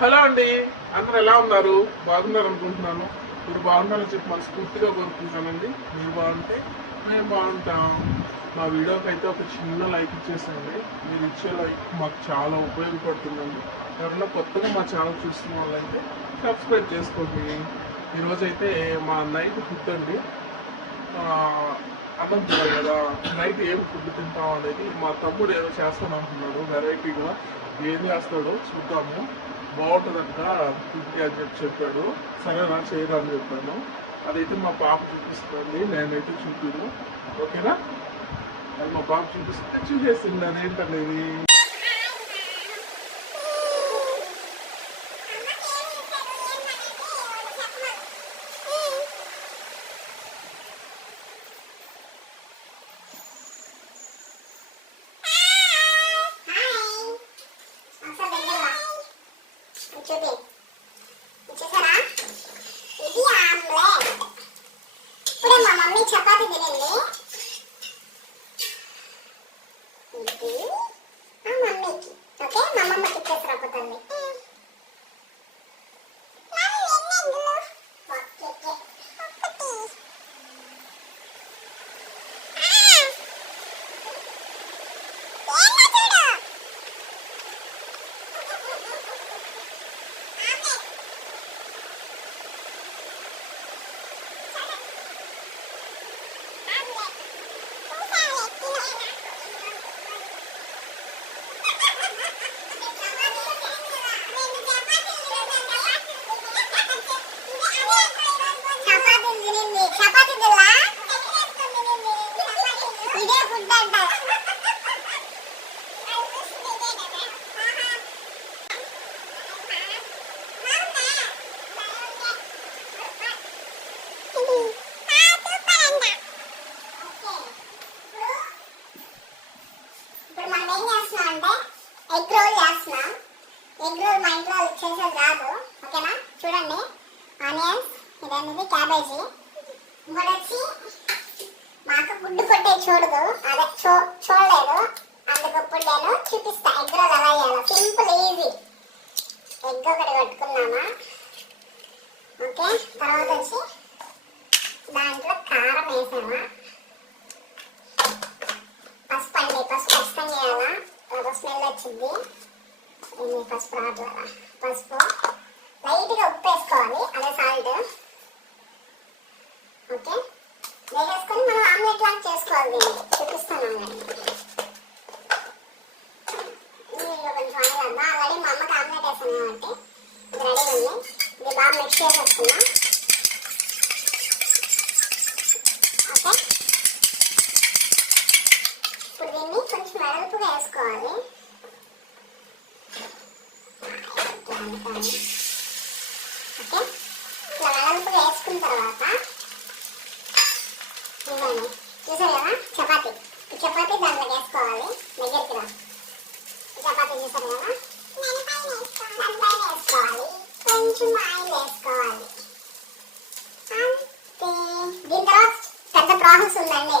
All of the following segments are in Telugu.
హలో అండి. అందరూ ఎలా ఉన్నారు? బాగున్నారు అనుకుంటున్నాను. మీరు బాగున్నారని చెప్పి మనస్ఫూర్తిగా కోరుకుంటానండి మీరు బాగుంటే మేము బాగుంటాం. మా వీడియోకి అయితే ఒక చిన్న లైక్ ఇచ్చేసండి మీరు ఇచ్చే లైక్ మాకు చాలా ఉపయోగపడుతుందండి. ఎవరైనా కొత్తగా మా ఛానల్ చూస్తున్న వాళ్ళైతే సబ్స్క్రైబ్ చేసుకోండి. ఈరోజైతే మా నైట్ ఫుడ్ అండి. ఆ, అన్నం తినాలి కదా. నైట్ ఏం ఫుడ్ తింటాం అనేది మా తమ్ముడు ఏదో చేస్తాను అంటున్నాడు వెరైటీగా ఏం చేస్తాడో చూద్దాము. బాగుంటుందంట తింటే అని చెప్పి చెప్పాడు. సరేనా చేయరా అని చెప్పాను. అదైతే మా పాప చూపిస్తుంది. నేనైతే చూపిను. ఓకేనా? అది మా పాప చూపిస్తే చూసేసింది. అదేంటనేది చూపి చూసారా ఇది ఆమ్లెట్ ఇప్పుడే మా మమ్మీ చపాతి తినింది ఇది మా మమ్మీకి ఓకే మా మమ్మకి ఇచ్చేసి రాబోతుంది చపాతీ తినింది చపాతీ తిల్లా ఇదే ఫుడ్ అంట ఇప్పుడు మనం ఏం చేస్తున్నాం అంటే ఎగ్ రోల్ చేస్తున్నాం ఎగ్ రోల్ మా ఇంట్లో వాళ్ళు చేసేది రాదు ఓకేనా చూడండి ఆనియన్స్ ఇదన్నది క్యాబేజీ ఇంకోటి వచ్చి మాకు గుడ్డు కొట్టే చూడదు. అదే చూ చూడలేదు. అందుకు ఇప్పుడు నేను చూపిస్తా. ఎగ్ రోల్ ఎలా చేయాలో. సింపుల్ ఈజీ ఎగ్ ఒకటి కొట్టుకున్నామా? ఓకే? తర్వాత వచ్చి దాంట్లో కారం వేసామా? పసుపు అండి. పసుపు ఖచ్చితంగా చేయాలా ఒక స్మెల్ వచ్చింది. ఇది పసుపు రావట్లేదా? పసుపు. లైట్గా ఉప్పు వేసుకోవాలి. అదే సాల్ట్ ఓకే? వేసేసుకొని మనం ఆమ్లెట్ లాగా చేసుకోవాలి దీన్ని. చూపిస్తాను ఇందులో కొంచెం ఆయిల్ అబ్బా ఆల్రెడీ మా అమ్మకి ఆమ్లెట్ వేసాను కాబట్టి. ఇది రెడీ ఉంది. ఇది బాగా మిక్స్ ఓకే? ఇప్పుడు దీన్ని కొంచెం వేసుకోవాలి ఓకే ఇట్లా వెడల్పుగా వేసుకున్న తర్వాత ఇవ్వండి చూసారు కదా చపాతి. ఈ దాంట్లో వేసుకోవాలి. దగ్గరికి రా చపాతి చూసారు కదా? దానిపైన వేసుకోవాలి కొంచెం ఆయిల్ వేసుకోవాలి. అంతే. దీని తర్వాత పెద్ద ప్రాసెస్ ఉందండి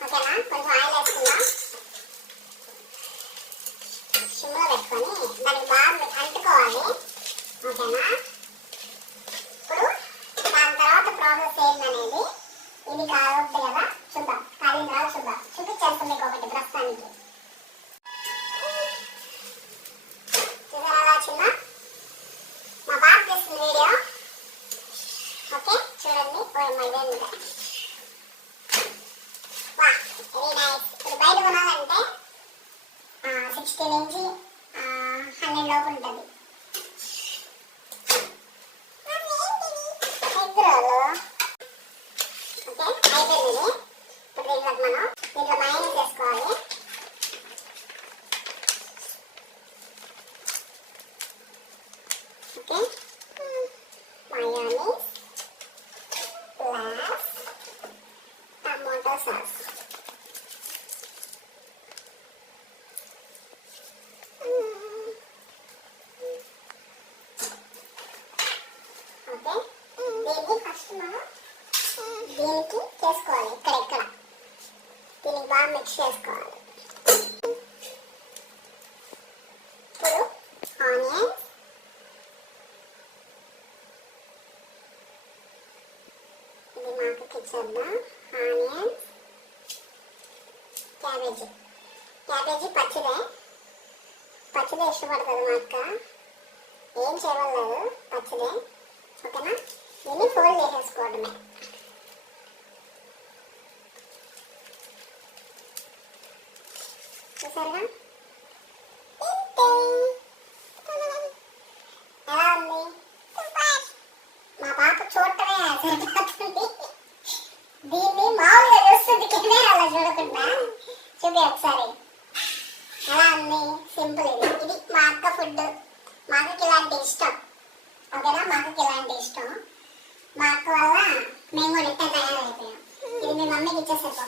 ఓకేనా కొంచెం ఆయిల్ వేసుకుందాం సిమ్లో పెట్టుకొని దానికి బాగా అంటుకోవాలి ఓకేనా ఇప్పుడు దాని తర్వాత ప్రాసెస్ ఏందనేది ఇది కావద్దు కదా చూద్దాం కాలిన తర్వాత మీకు ఒకటి ప్రస్తుతానికి చూసారా మా బాబు చేసిన వీడియో. ఓకే చూడండి. వెరీ నైస్ ఇప్పుడు బయట కొనాలంటే సిక్స్టీ నుంచి హండ్రెడ్ లోపు ఉంటుంది. ఉడికి చేసుకోవాలి. ఇక్కడ ఇక్కడ. దీనికి బాగా మిక్స్ చేసుకోవాలి. ఇప్పుడు ఆనియన్ ఇది మాకు ఆనియన్ క్యాబేజీ. పచ్చిదే పచ్చిదే ఇష్టపడుతుంది మా అక్క. ఏం చేయవలేదు పచ్చిదే ఓకేనా? దీన్ని ఫోల్డ్ చేసేసుకోవడమే. చూసారుగా ఎలా ఉంది మా పాప చూడటమే సరిపోతుంది దీన్ని మామూలుగా చూస్తుంది కెమెరాలో చూడకుండా. చూపి ఒకసారి. ఎలా ఉంది? సింపుల్ ఇది. ఇది మా అక్క ఫుడ్ మా అక్కకి ఇలాంటి ఇష్టం. ఓకేనా? మా అక్కకి ఇలాంటి ఇష్టం. మా అక్క వల్ల మేము కూడా ఇట్లా తయారైపోయాం. ఇది మీ మమ్మీకి ఇచ్చేసేపో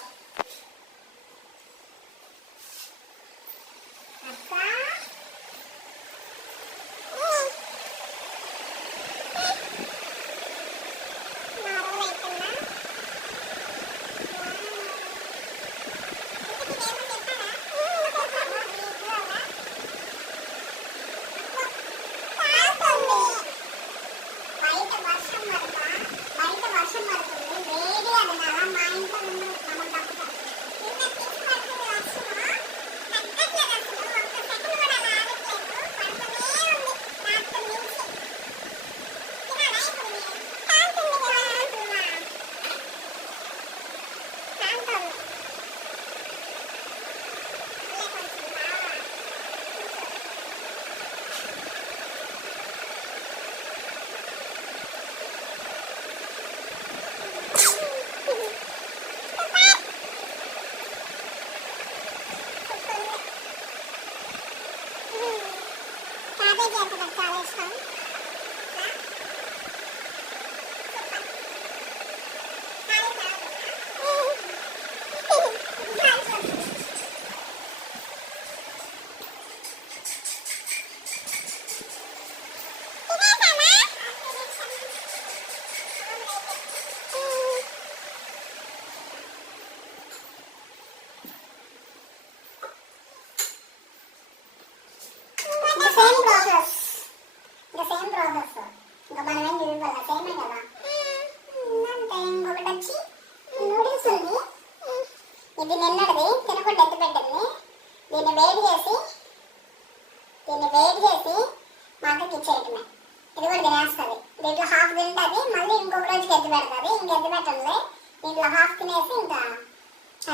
ఇంకొక పెడుతుంది ఇంక ఎత్తి పెట్టండి దీంట్లో హాఫ్ తినేసి ఇంకా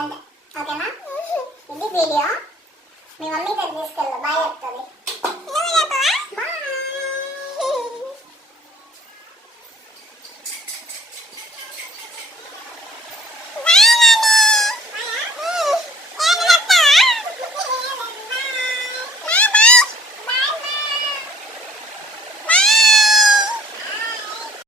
అంతే. ఓకేనా? ఇది వీడియో. మీ మమ్మీ దగ్గర తీసుకెళ్ళు. బాగా చెప్తుంది.